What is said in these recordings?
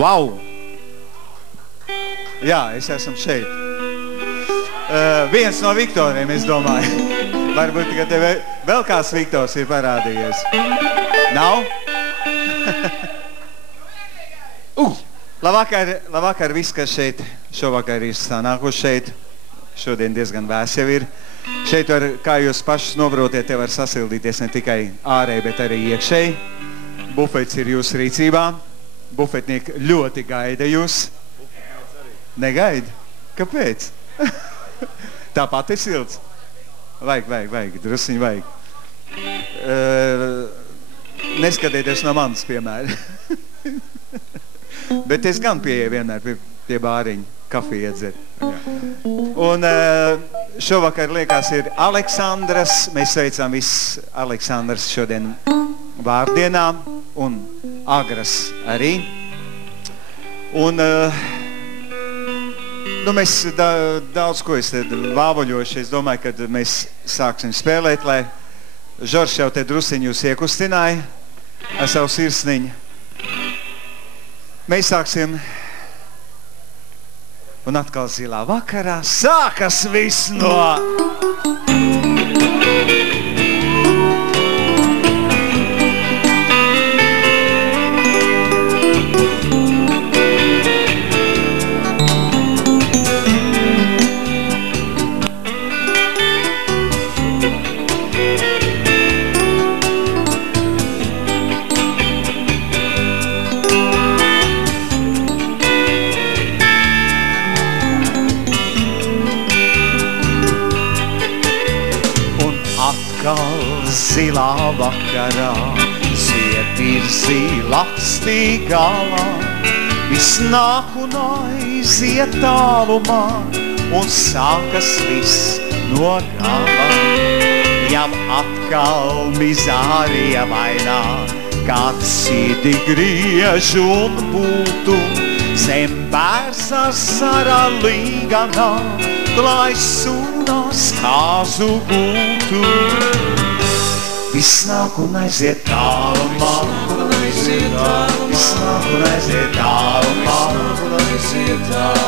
Wow! Jā, es esmu šeit. Viens no Viktoriem, es domāju. Varbūt tikai tev vēl kāds Viktors ir parādījies. Nav? Labvakar viss, kas šeit šovakar ir sanākuši šeit. Šodien diezgan vēs jau ir. Šeit var, kā jūs pašas noprotiet, te var sasildīties ne tikai ārēji, bet arī iekšēji. Bufets ir jūsu rīcībā. Bufetnieki ļoti gaida jūs. Negaida? Kāpēc? Tāpat ir silts. Vajag, drusiņi vajag. Neskatieties no manas, piemēram. Bet es gan pieeju vienmēr pie bāriņa, kafiju iedzert. Un šovakar liekas ir Aleksandras. Mēs sveicām visus Aleksandras šodien vārdienā un Agras arī. Un mēs daudz ko es vāvoļoši. Es domāju, kad mēs sāksim spēlēt, lai Žoržs jau te drusiņu jūs iekustināja ar savu sirsniņu. Mēs sāksim un atkal zilā vakarā sākas viss no... Zilā vakarā, ziet ir zilakstī galā, viss nāk un aiziet tālumā, un sākas viss no gala. Jau atkal mizārija vainā, kāds sirdi griež un būtu, zem bērsas sarā līganā, lai sunās kāzu gūtu. Viss nāk un aiziet tālumā, viss nāk un aiziet tālumā,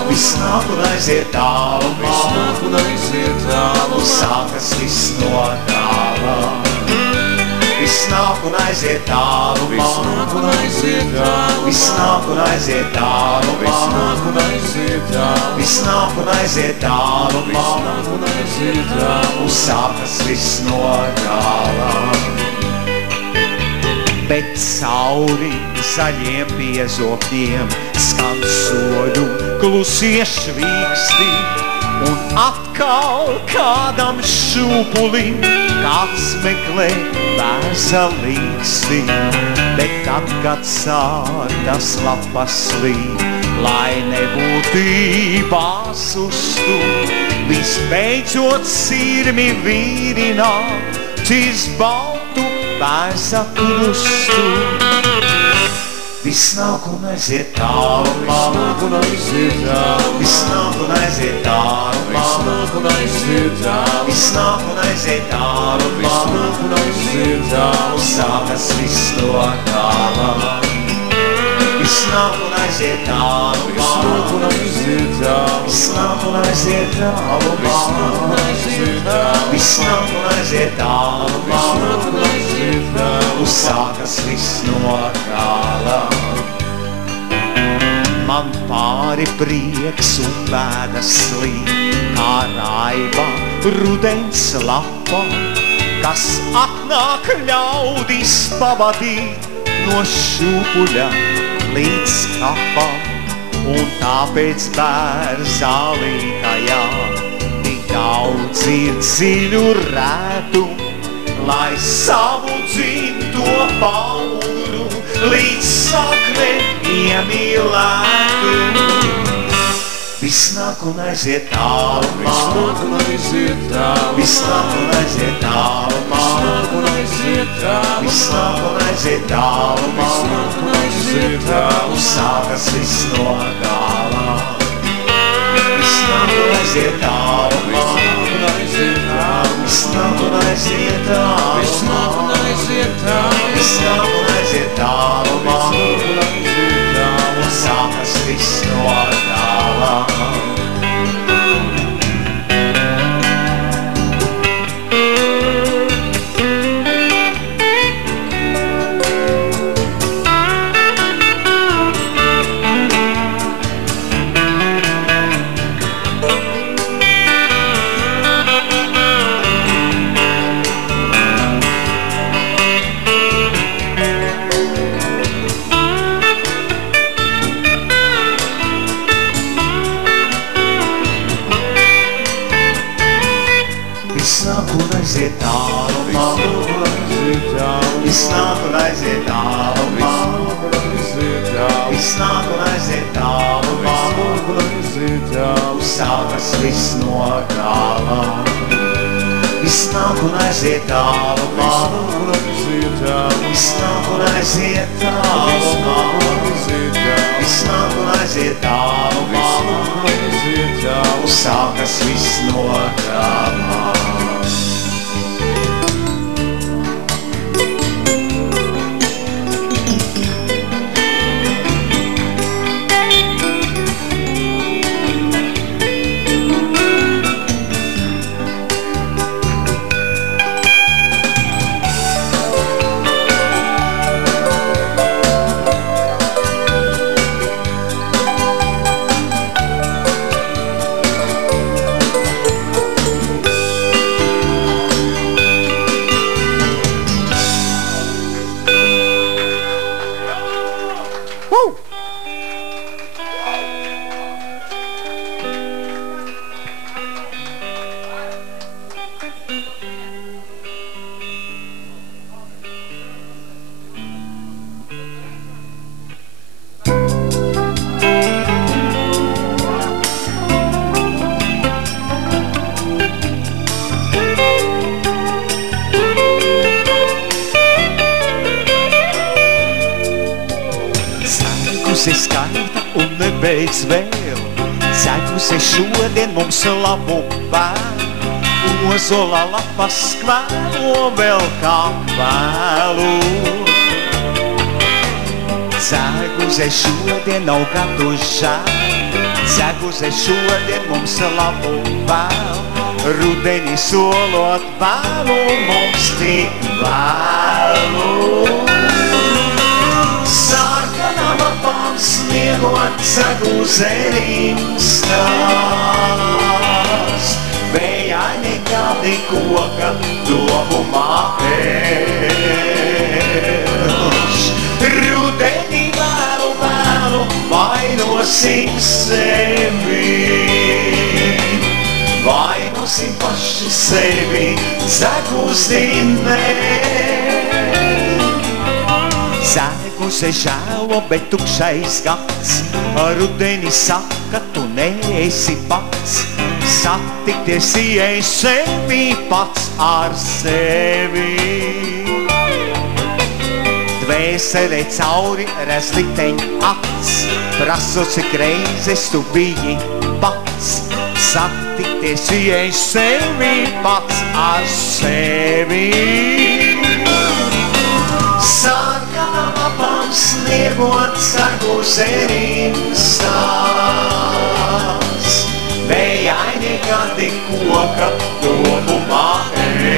viss nāk un aiziet tālumā, un sākas viss no gala. Viss nāk un aiziet tālumā, viss nāk un aiziet tālumā, viss nāk un aiziet tālumā, un sākas viss no gala. Bet cauri zaļiem piezopņiem skan soļu klusie švīksti, un atkal kādam šūpulim kāds meklē bērza līksti. Bet tad, kad sārtas lapas slīd, lai nebūtībā sustu, visbeidzot sirmi vīrinā, tis baltu bērza krustu. Viss nāk un aiziet tālumā, viss nāk un aiziet tālumā, viss nāk un aiziet tālumā, un sākas viss no gala. Viss nāk un aiziet tālumā, viss nāk un aiziet tālumā, viss nāk un aiziet tālumā, un sākas viss no gala. Man pāri prieks un pēdas slīd, kā raiba rudens lapa, kas atnāk ļaudis pavadīt no šūpuļa līdz kapam. Un tāpēc bērzā līkajā tik daudz ir dziļu rētu, lai savu dzimto paugru līdz saknēm iemīlētu. Viss nāk un aiziet tālumā, viss nāk un aiziet tālumā, viss nāk un aiziet tālumā, un sākas viss no gala. Viss nāk un aiziet tālumā, viss nāk un aiziet tālumā, viss nāk un aiziet tālumā, un sākas Viss nāk un aiziet tālumā, viss nāk un aiziet tālumā, sākas viss no gala. Viss nāk un aiziet tālumā, viss nāk un aiziet tālumā, viss nāk un aiziet tālumā, sākas viss no gala. Seguse skaita un nebeidz vēl, seguse šodien mums labu vēl, ozola lapas skvēlo vēl kā vēlu. Seguse šodien nav gadu žēl, seguse šodien mums labu vēl, rudeni solot vēlu mums tik vēlu. Sniegot seguse rimstās, vējaini gadi koka domumā elš. Rudeni vēlu vēlu vainosim sevi, vainosim paši sevi, segusinē. Seguse žēlo, bet tukšais gads, rudeni saka, tu neesi pats. Satikties ieej sevi pats ar sevi. Dvēselē cauri rezliteņ acs, prasu, cik reizes tu biji pats. Satikties ieej sevi pats ar sevi. Sniegot seguse rimstās, vējaini gadi koka domumā elš.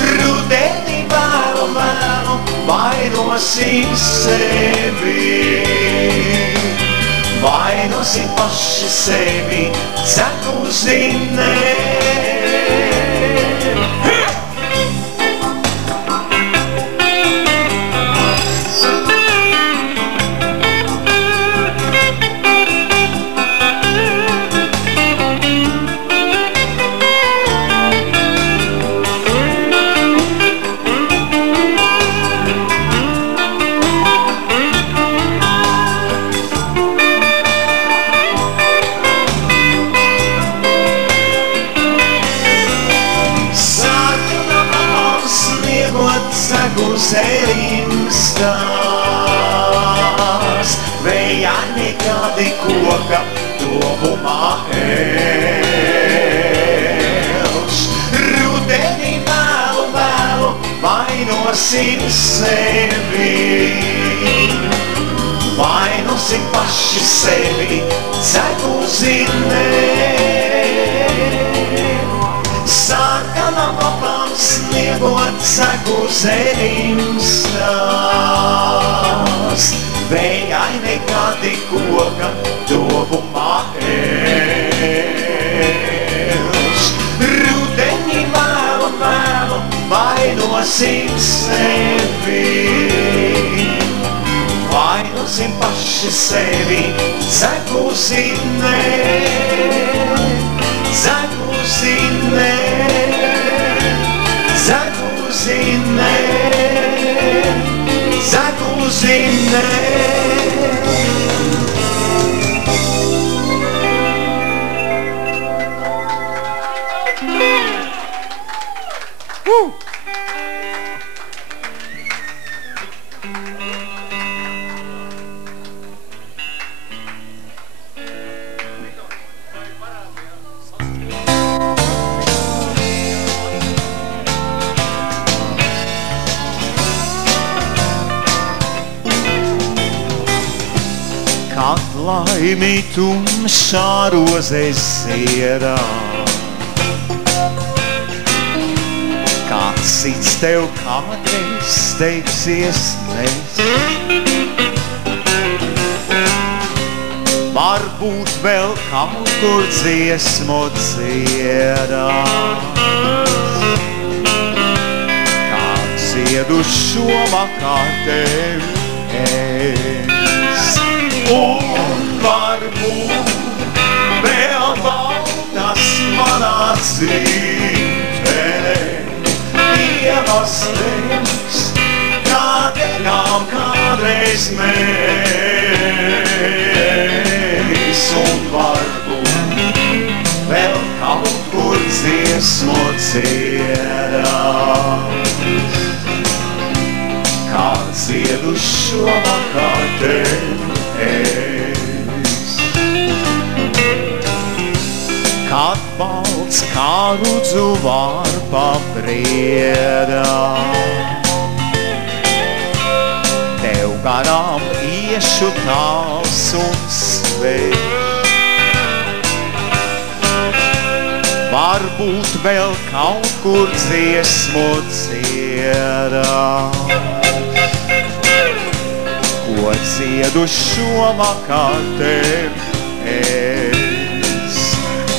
Rudeni vēlu vēlu vainosim sevi, vainosim paši sevi, segusinē. Seguse rimstās, vējaini gadi koka domumā elš. Rudeni vēlu vēlu vainosim sevi, vainosim paši sevi, segusinē. Sarkanam lapām sniegot seguse rimstās, vējaini gadi koka domumā elš. Rudeni vēlu vēlu vainosim sevi, vainosim paši sevi, segusinē, segusinē, segusinē. Kad laimi tumšā rozes ziedā, kāds cits tev kādreiz steigsies nes. Varbūt vēl kaut kur dziesmu dziedās, kāds dziedu šovakar tev es. Un varbūt vēl baltas manā dzīvē, ievas teiks, kādēļām kādreiz mēs. Un varbūt vēl kaut kur dziesmu dziedās, kā dziedu šovakar tev es. Kad balts kā rudzu varpa briedā, tev garām iešu tāls un svešs. Varbūt vēl kaut kur dziesmu dziedās, ko dziedu šovakar tev es.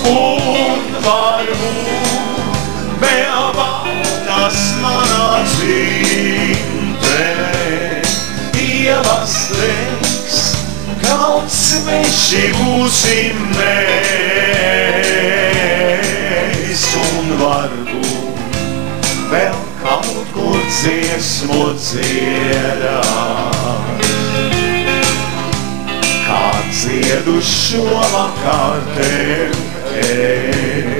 Un varbūt vēl baltas manā dzimtē, ievas teiks, kaut sveši būsim mēs. Un varbūt vēl kaut kur dziesmu dziedās, kā dziedu šovakar tev es.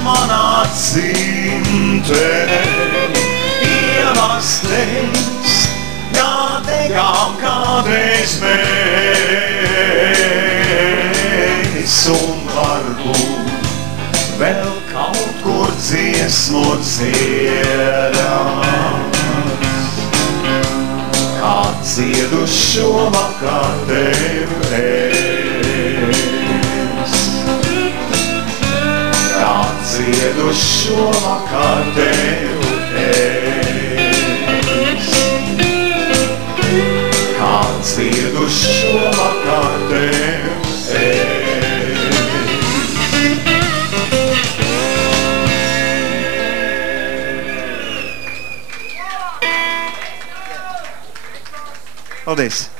Manā dzimtē, ievas teiks, kādēļām kādreiz mēs. Un varbūt vēl kaut kur dziesmu dziedās, kā dziedu šovakar tev es. Kā dziedu šovakar tev es. Kā dziedu šovakar tev es. Paldies!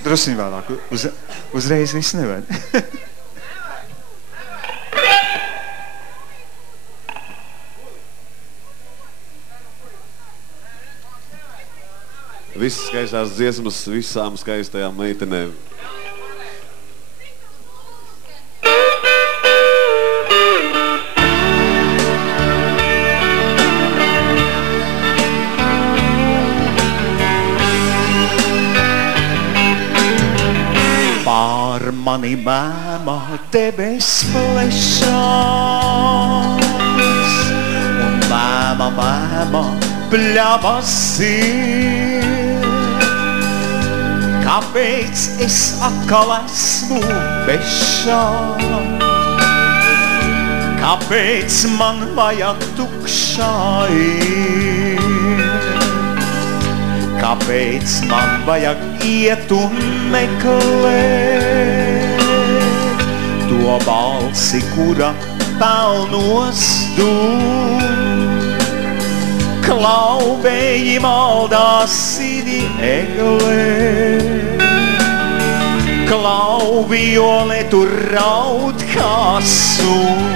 Drusciņ vēlāk, uzreiz viss nevajag. Visas skaistās dziesmas visām skaistajām meitenēm. Pār mani mēmā debes plešās, un mēmā bļavas ir. Kāpēc es atkal esmu bešā? Kāpēc man vajag tukšai? Kāpēc man vajag iet un meklēt to balsi, kura pelnos dūm? Klaubēji maldās sirdi eglē, klau violetu raud kā suns.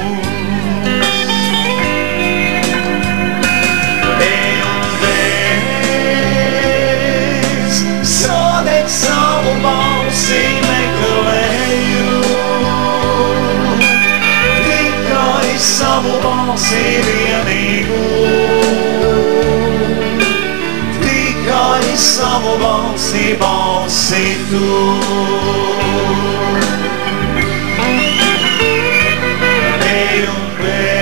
Sodēt savu balsi meklēju, tikai savu balsi vienīgu, tikai savu balsi tu. Ej un beidz,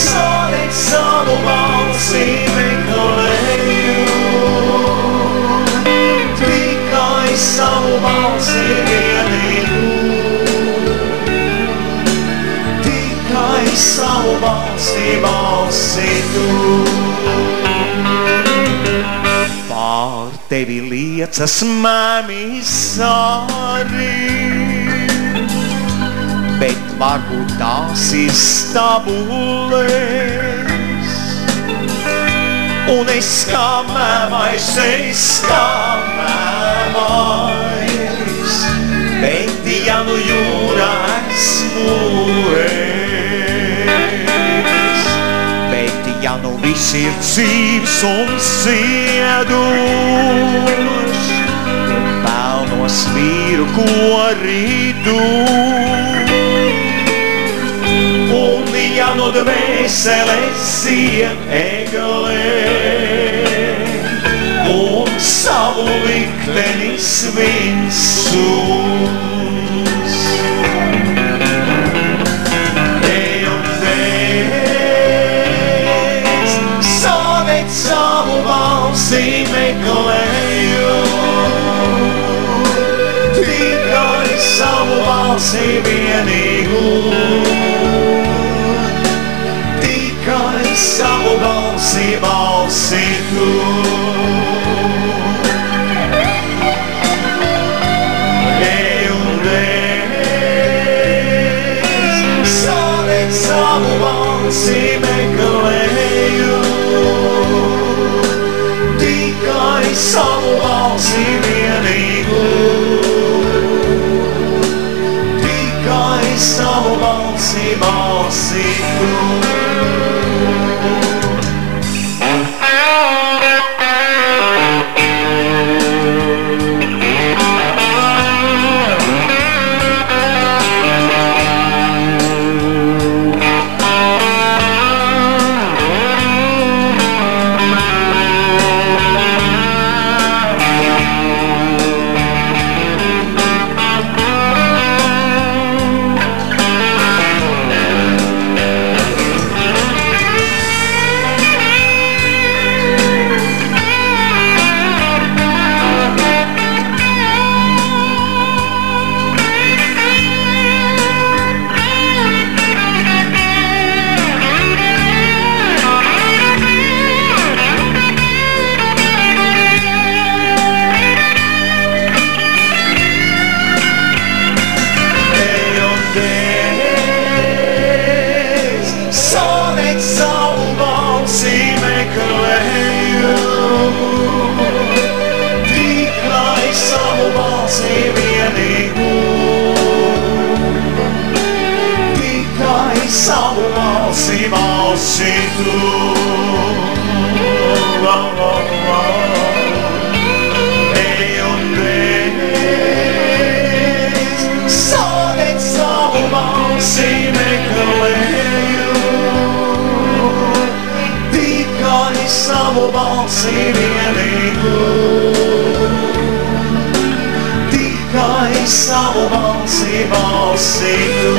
sodēt savu balsi meklēju, savu balsi vienīgu, tikai savu balsi tu. Pār tevi liecas mēmis arī, bet varbūt tās ir stabulēs. Un es kā mēmais, bet ja nu jūrā esmu es, bet ja nu viss ir dzīvs un ziedošs, pelnos vīru koridu. Un ja nu dvēseles zied eglē, un savu likteni svin suns. Ej un beidz, sodēt savu balsi meklēju, tikai savu balsi vienīgu, tikai savu balsi tu. Savu balsi meklēju, tikai savu balsi vienīgu, tikai savu balsi tu. Savu balsi tu. Ej un beidz, sodēt savu balsi meklēju, tikai savu balsi vienīgu, tikai savu balsi tu.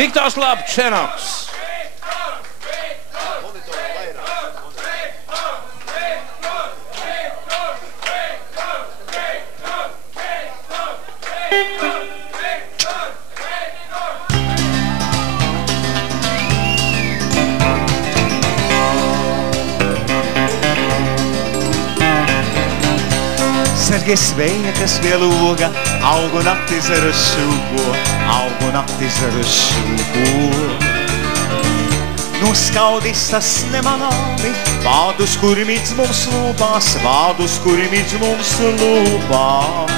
Viktors Lapčenoks. Sargies vēja, kas vieloga, augu naktis ar šūpo, augu naktis ar šūpo. Noskaudis tas nemanāmi, vārdus, kuri midz mums lūpās, vārdus, kuri midz mums lūpās.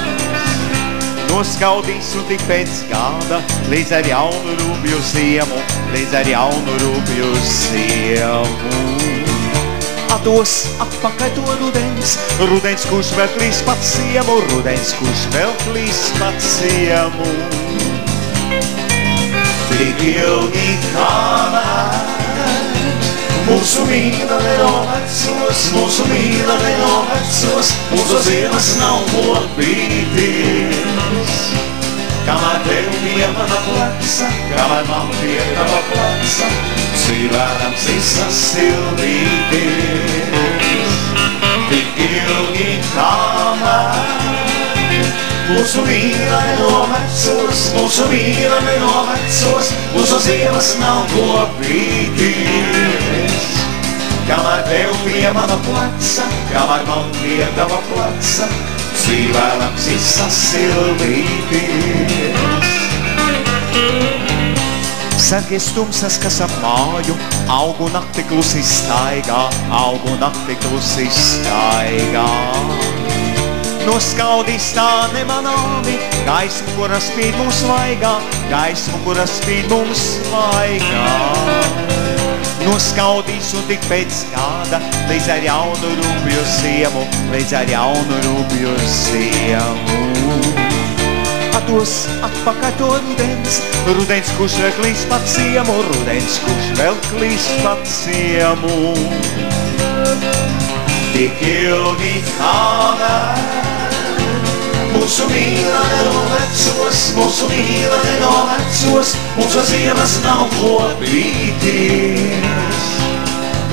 Noskaudīs un tik pēc gada, līdz ar jaunu rūpju ziemu, līdz ar jaunu rūpju ziemu. Atos atpakaļ to rudens, rudens, kurš vēl klīs pat ciemu, rudens, kurš vēl klīs pat ciemu. Tik ilgi kamēr mūsu mīla nenovecos, mūsu mīla nenovecos, mūsu ziemas nav kopīties. Kamēr tev bija mana pleca, kamēr man bija tava pleca, dzīvērams visas silvīties. Tik ilgi kamēr mūsu mīla nenovecos, mūsu mīla nenovecos, mūsu ziemas nav kopīties. Kamēr tev bija mana pleca, kamēr man bija tava pleca, dzīvērams visas silvīties. Sargies tumsas, kas ap māju, augu nakti klusi staigā, augu nakti klusi staigā. Noskaudīs tā nemanāmi, gaismu, kura spīd mums vaigā, gaismu, kura spīd mums vaigā. Noskaudīs un tik pēc gada, līdz ar jaunu rūpju ziemu, līdz ar jaunu rūpju ziemu. Atos atpakaļ to rudens, rudens, kurš vēl klīs pat ciemu, rudens, kurš vēl klīs pat ciemu. Tik ilgi kamēr mūsu mīla nenovecos, mūsu mīla nenovecos, mūsu ziemas nav kopīties.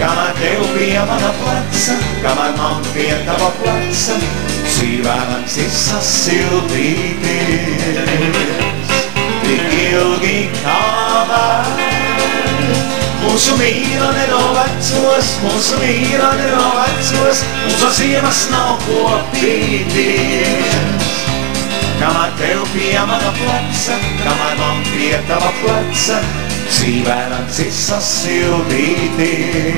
Kamēr tev bija mana pleca, kamēr man bija tava pleca, dzīvērams visas silvīties. Tik ilgi kamēr mūsu mīla nenovecos, mūsu mīla nenovecos, mūsu ziemas nav kopīties. Kamēr tev bija mana pleca, kamēr man bija tava pleca, dzīvērams visas silvīties.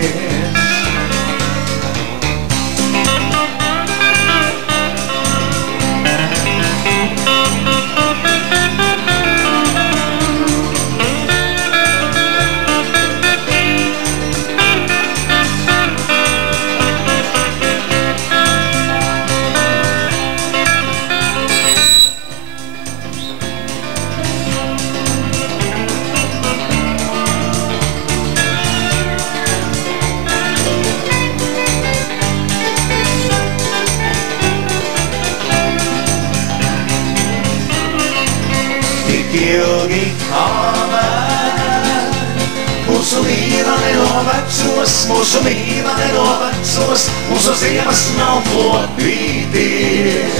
Mūsu mīla nenovecos, mūsu ziemas nav kopīties.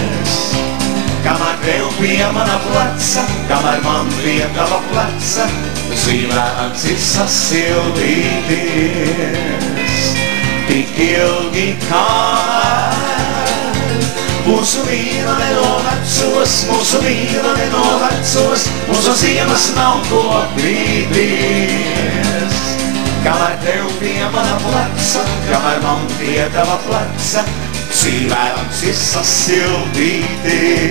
Kamēr tev bija mana pleca, kamēr man bija tava pleca, dzīvērams visas silvīties. Tik ilgi kamēr mūsu mīla nenovecos, mūsu mīla nenovecos, mūsu ziemas nav kopīties. Kamēr tev bija mana pleca, kamēr man bija tava pleca, dzīvērams visas silvīties.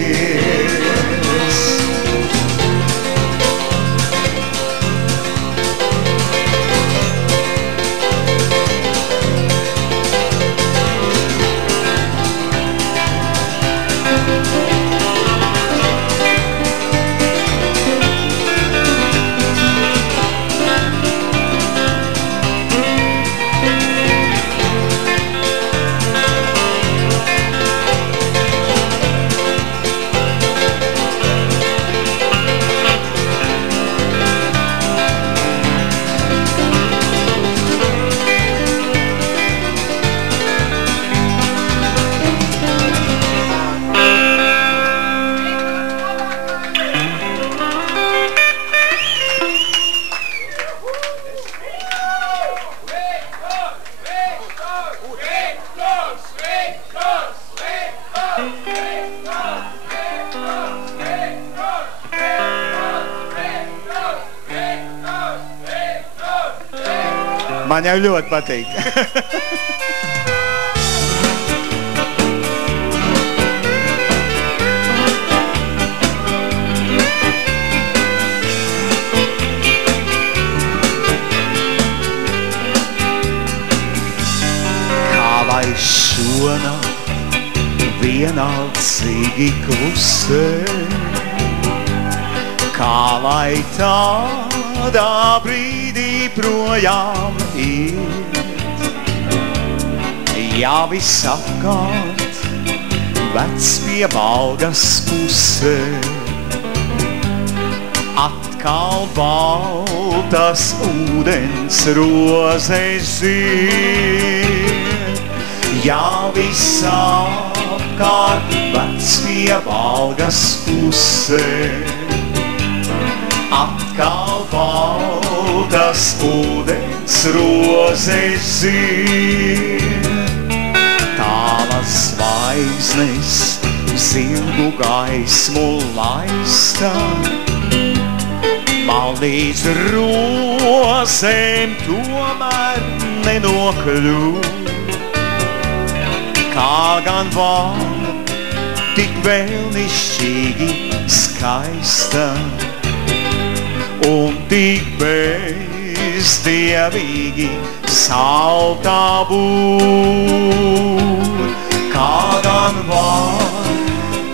Man jau ļoti patīk. Kā lai šonakt vienaldzīgi klusē, kā lai tādā brīdī projām iet, ja viss apkārt vec pie Valgas pusē, atkal baltas ūdens rozes zied, ja viss apkārt vec pie Valgas pusē, atkal baltas ūdens rozes zied, tālas zvaigznes zilgu gaismu laista, man līdz rozēm tomēr nenokļūt, kā gan var tik vēlnišķīgi skaista un tik bezdievīgi saltā būt, kā gan var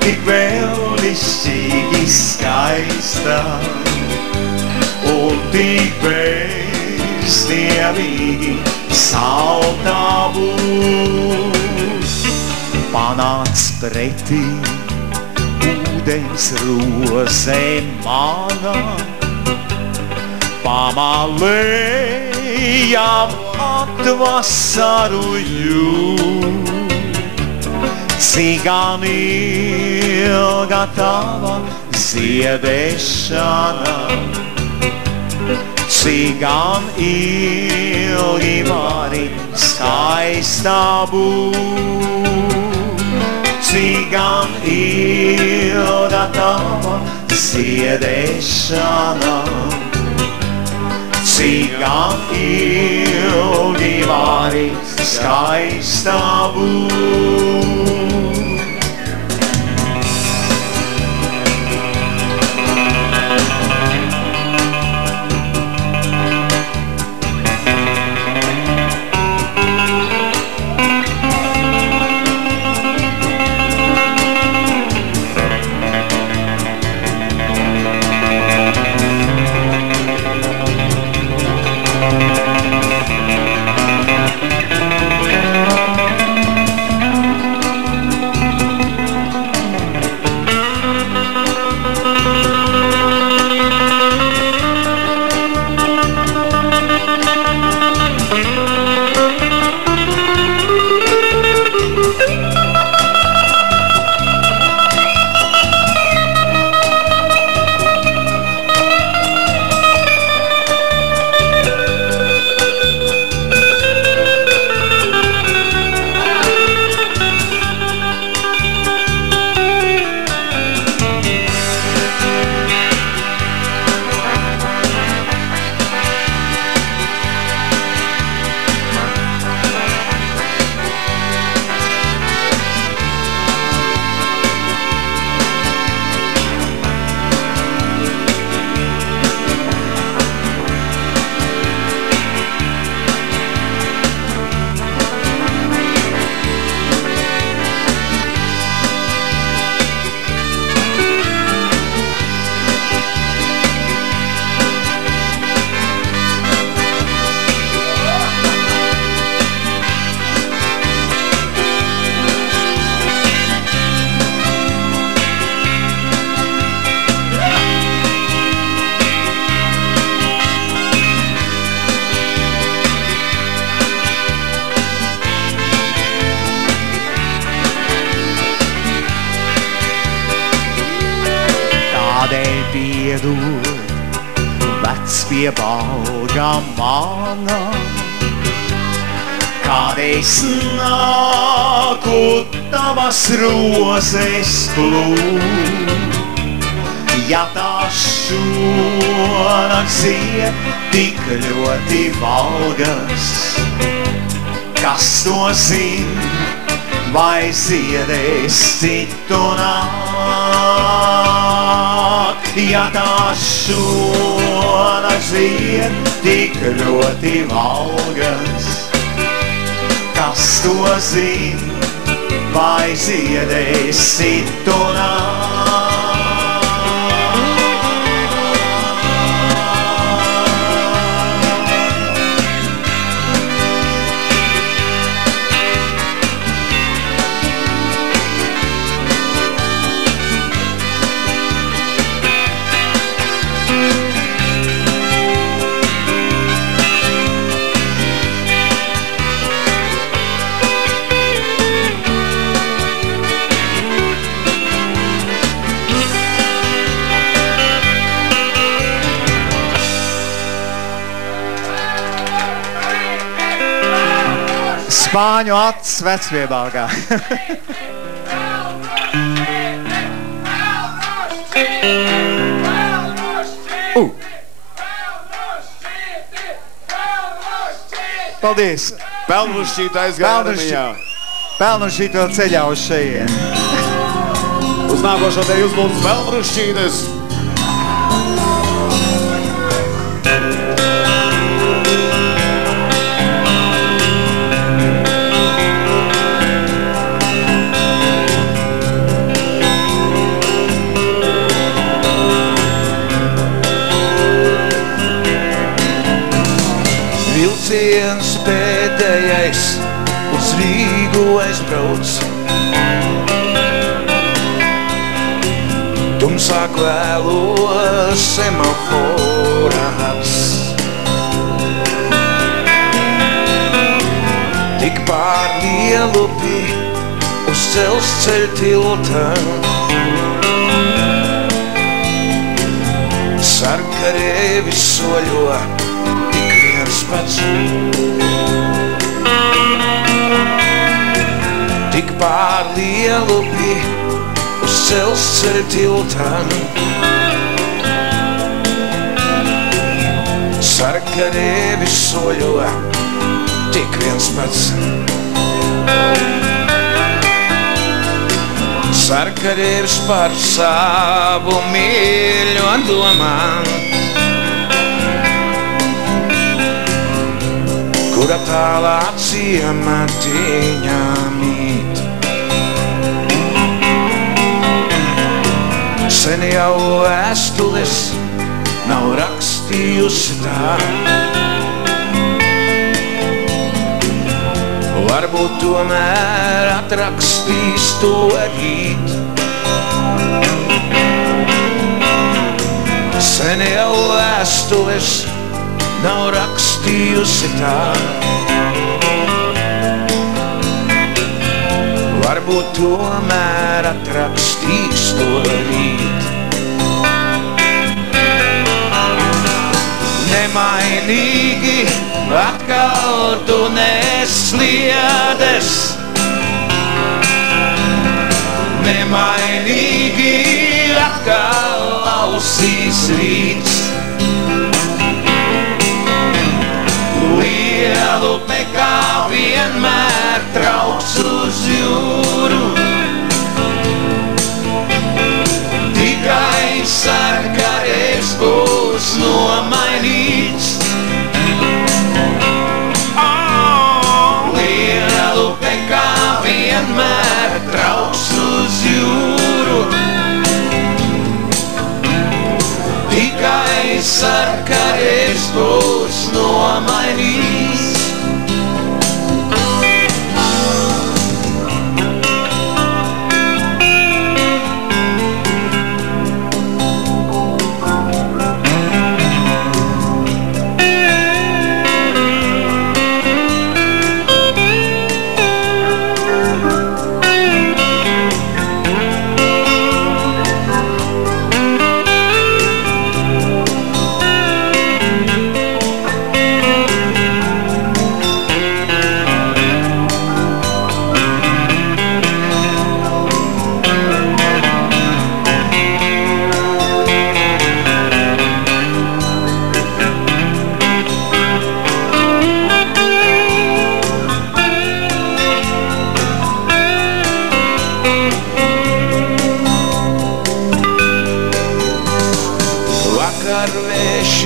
tik vēlnišķīgi skaista un tik bezdievīgi saltā būt. Panāc pretī ūdens rozē manā, pamalējām atvasaru jūt, cik gan ilga tava ziedēšana, cik gan ilgi vari skaistā būt, cik gan ilga tava ziedēšana, cik gan ilgi vari skaistā būt. Tādēļ piedod, vec pie Valga mana, kad es nāku tavas rozes plūt, Ja tā šonakt zied tik ļoti valgas, kas to zin, vai ziedēs citu nāk. Ja tā šonakt zied tik ļoti valgas, kas to zin, vai ziedēs citu nāk. Spāņu acis vecviebāgā. Paldies! Pelnušķīt aizgājumijā. Pelnušķīt vēl ceļā uz šejien. Uz nākošo te jūs lūdzu pelnušķītes. Vilciens pēdējais uz Rīgu aizbrauc. Tumsāk vēlos semaforās. Tik pār Lielupi uz Dzelzceļa tilta. Sarkarēvi soļo pats. Tik pār Lielupi uz Dzelzceļa tilta. Sarkarēvi soļo tik viens pats. Sarkarēvis par savu mīļo domām, kura tālā ciematiņā mīt. Sen jau vēstules nav rakstījusi tā. Varbūt tomēr atrakstīs to rīt. Sen jau vēstules nav rakstījusi tā. Varbūt tomēr atrakstīs to rīt. Nemainīgi atkal tu nesliedes. Nemainīgi atkal ausīs rīts. Lielupe kā vienmēr trauks uz jūru. Tikai sarkarēvis būs nomainīts. Lielupe kā vienmēr trauks uz jūru.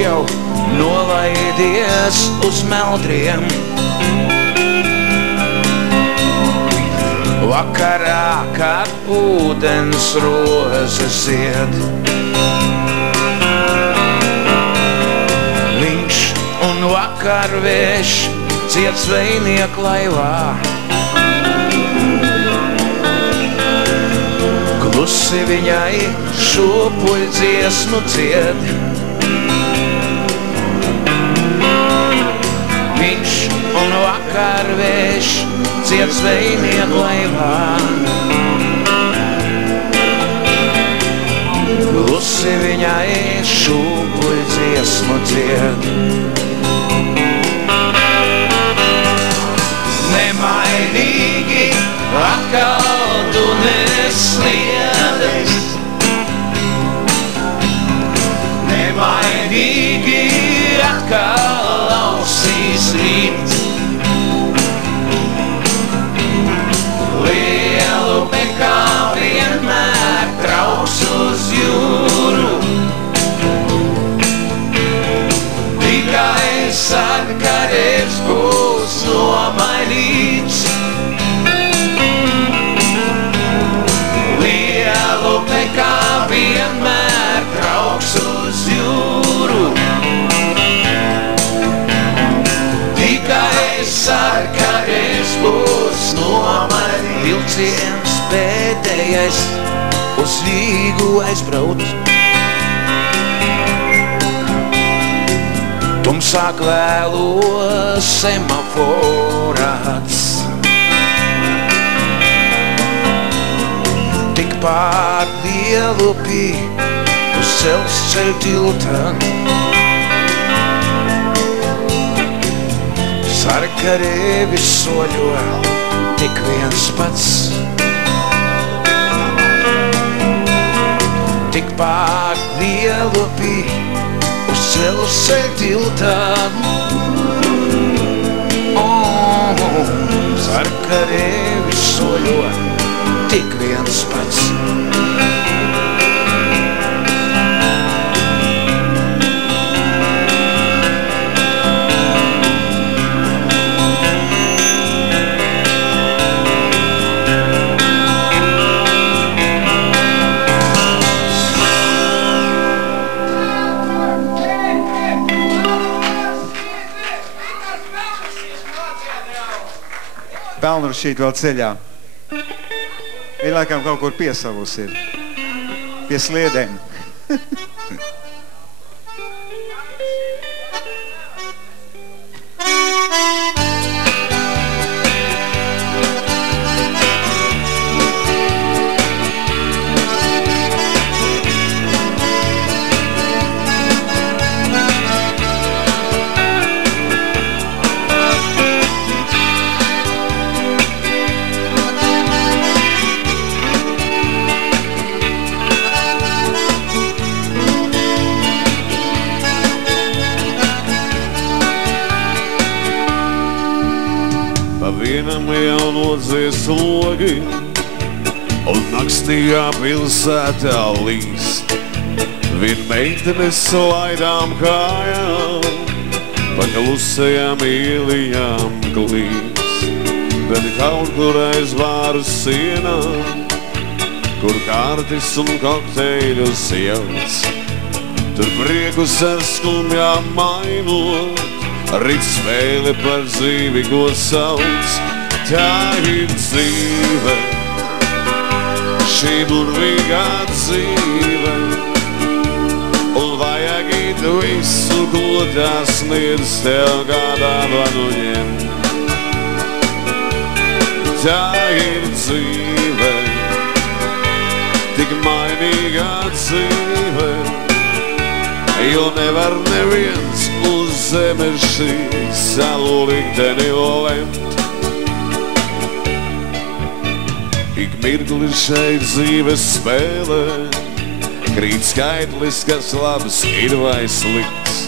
jau nolaidies uz meldriem. Vakarā, kad ūdens roze zied, viņš un vakarvējš ciet zvejnieku laivā. Klusi viņai šūpuļ dziesmu dzied. Viņš un vakarvējš ciet zvejnieku laivā. Klusi viņai šūpuļ dziesmu dzied. Nemainīgi atkal tu nesliedēs. Nemainīgi atkal ausīs rīt. Lielu pekā vienmēr trauks uz jūru. Tikai sarkarēs būs nomainīts. Lielu pekā vienmēr trauks uz jūru. Tikai sarkarēs būs nomainīts. Vilciens pēdējais uz Rīgu aizbrauc. Tumsāk vēlos semaforāts. Tikpār Lielupī uz Dzelzceļa tilta. Sarkarēvis soļo tik viens pats. Tikpār Lielupī uz Dzelzceļa tilta. Sarkarēvis soļo tik viens pats. Pelnrušīt vēl ceļā. Viņa laikam kaut kur piesavus ir. Pie sliedēm. Slogi un nakstīgā pilsētā līst. Vien meitenes laidām kājām, pa klusajām ielijām glīst. Bet kaut kur aiz bāru sienām, kur kārtis un kokteļus jauc, tur priekus ar skumjām mainot, rit spēle par dzīvi, ko sauc. Tā ir dzīve, šī burvīgā dzīve, un vajag it visu, ko tās sniedz tev kādā vanu ņemt. Tā ir dzīve, tik mainīgā dzīve, jo nevar neviens uz zemes šī savu likteni lemt. Ik mirkli šeit dzīves spēlē, krīt skaitlis, kas labs ir vai slikts,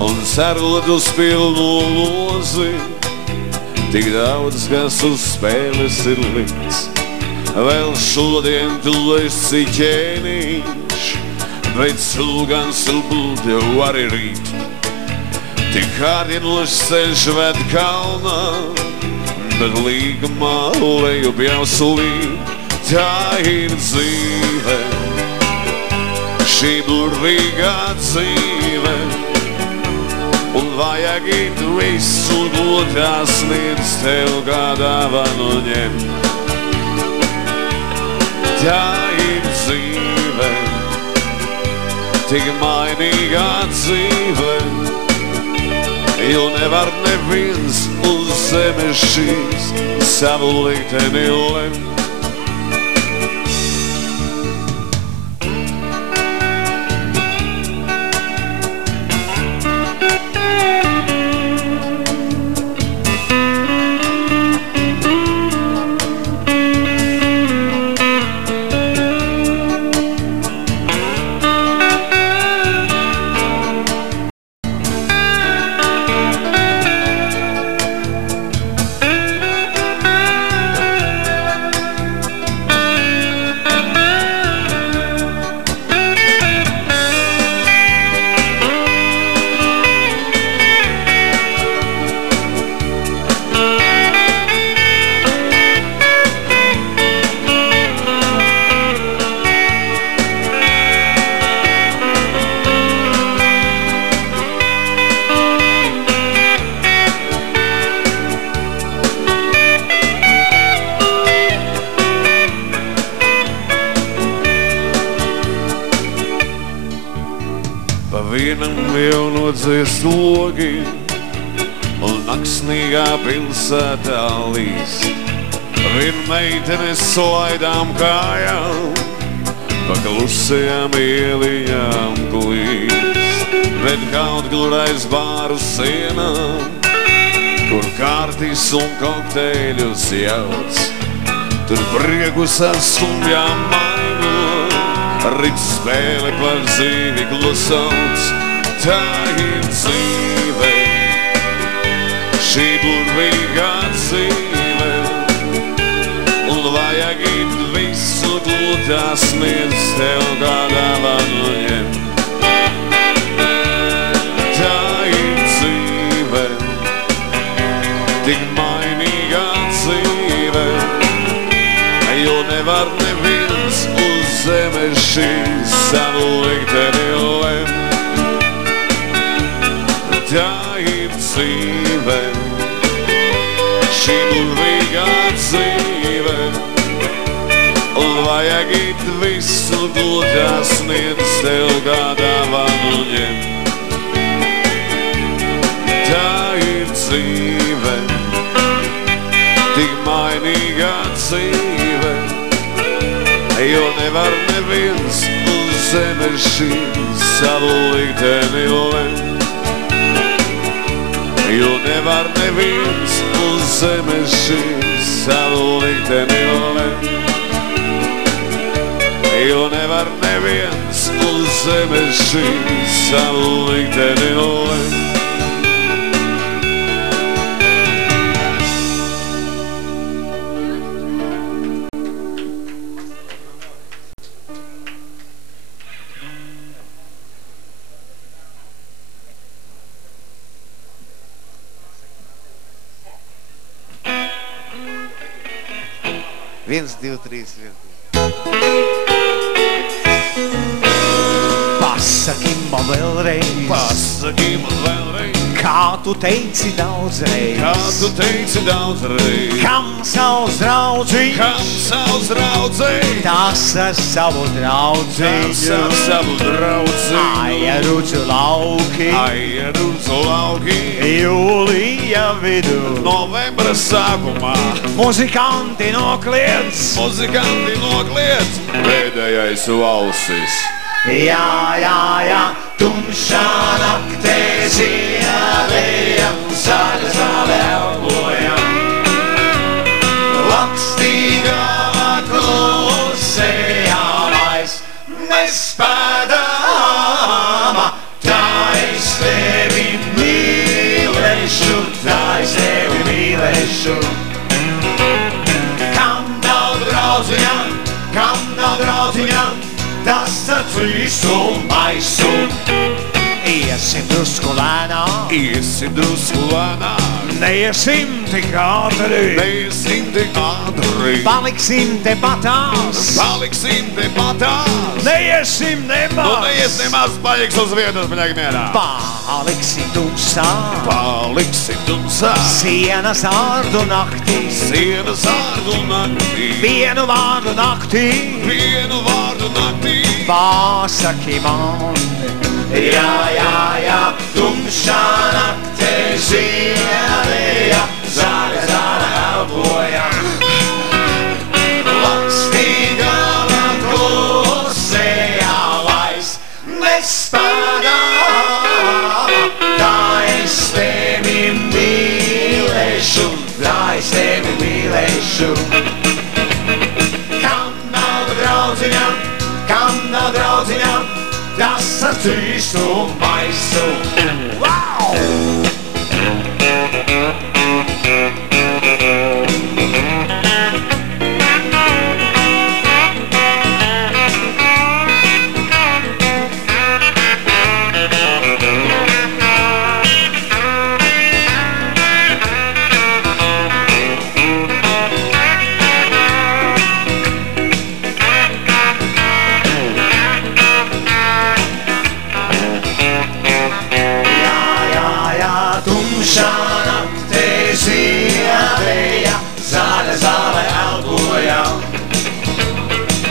un cerot uz pilnu lozi, tik daudz, kas uz spēles ir likts. Vēl šodien tu esi ķēniņš, bet sulgan silbult jau arī rīt. Tik kārdinošs ceļš ved kalnā, bet līgumā lejup jau slīd. Tā ir dzīve, šī burvīgā dzīve, un vajag it visu glotā sniedz tev kā dāvanu ņemt. Tā ir dzīve, tik mainīgā dzīve, jo nevar neviens uz zemes šīs savu likteni lemt. Logi un naksnīgā pilsētā līst. Vien meitenes slaidām kājām, pa klusajām ieliņām klīst. Bet kaut gludais bāru sienām, kur kārtis un kokteļus jauc. Tur priekus ar stumjām maino, rīt spēle par dzīvi klusauc. Tā ir dzīve, šī burvīgā dzīve, un vajag it visu glotā sniedz tev kā dāvanu ņemt. Tā ir dzīve, tik mainīgā dzīve, jo nevar neviens uz zemes šīs savu likteni lemt. Tā ir dzīve, šī burvīgā dzīve, un vajag it visu glotā sniedz tev kā dāvanu ņemt. Tā ir dzīve, tik mainīgā dzīve, jo nevar neviens uz zemes šīs savu likteni lemt. Jo nevar neviens uz zemes šīs savu likteni lemt. Jo nevar neviens uz zemes šīs savu likteni lemt. Viens, divi, trīs, Pasaki man vēlreiz, kā tu teici daudzreiz, kam savs draudziņš, tas ar savu draudziņu, Aierucu lauki, jūlija vidū, novembra sākumā, muzikanti nokliedz, pēdējais valsis. Jā, tumšā naktē ziedējam, zaļas vēl elpojam. Lakstīgā klusējā vairs nespēdāma, tā es tevi mīlēšu, Kam nav draudziņam, tas visu maisu. Iesim drusku lēnāk, Iesim drusku lēnāk, neiesim tik ātri, neiesim tik ātri, paliksim te patās, paliksim te patās. neiesim nemaz, Neies nemaz paliks uz vietas, paļāk mierā. paliksim tumsā, Paliksim tumsā, sienas ārdu naktī, sienas ārdu naktī, vienu vārdu naktī, vienu vārdu naktī. pasaki man. Jā, tumšā naktī ziedēja, zāle elpoja. Lakstīgā klusējā vairs nespēdā, tā es tevi mīlēšu, tā es tevi mīlēšu. Kam nav draudziņam, tas visu maisu. Wow! Tumšā naktī ziedēja, zāle elpoja.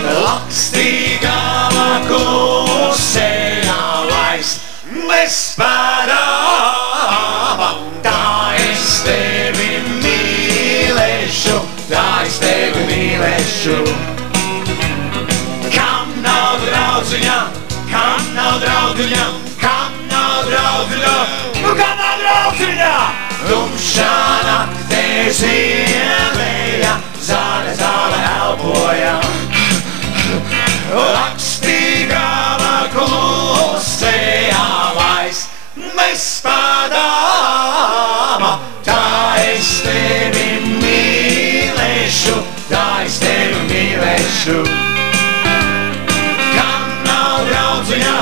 Lakstīgā klusējā vairs nespēdā, tā es tevi mīlēšu, tā es tevi mīlēšu. Kam nav draudziņa, kam nav draudziņa, kam nav draudziņa, kam nav draudziņa? Tumšā naktī ziedēja, zāle elpoja. Lakstīgā klusējā vairs nespēdā, tā es tevi mīlēšu, tā es tevi mīlēšu. Kam nav draudziņa,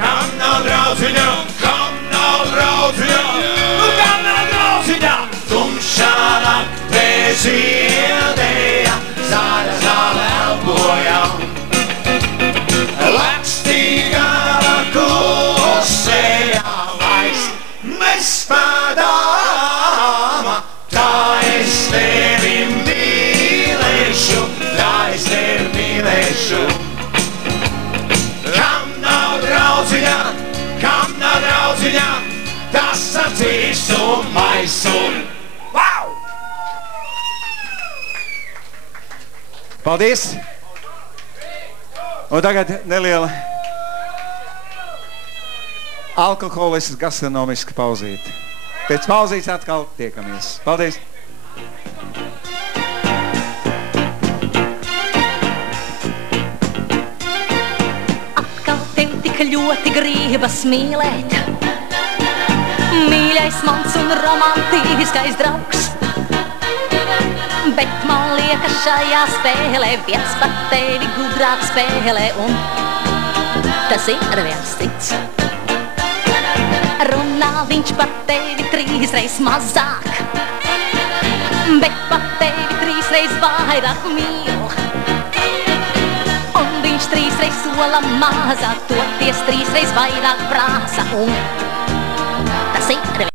kam nav draudziņa, kam nav draudziņa, kam nav draudziņa? Tumšā naktī ziedēja, zāle elpoja. Lakstīgā klusējā vairs nespēdā, tā es tevi mīlēšu, tā es tevi mīlēšu. Kam nav draudziņa, tas visu maisu. Wow! Paldies! Un tagad neliela alkoholisks gastronomiska pauzīte. Pēc pauzītes atkal tiekamies. Paldies! Atkal tev tik ļoti gribas mīlēt, mīļais mans un romantiskais draugs. Bet man liekas šajā spēlē viens par tevi gudrāk spēlē, un tas ir viens cits. Runā viņš par tevi 3 reiz mazāk, bet par tevi 3 reiz vairāk mīl. Un viņš 3 reiz sola mazāk, toties 3 reiz vairāk prasa, un tas ir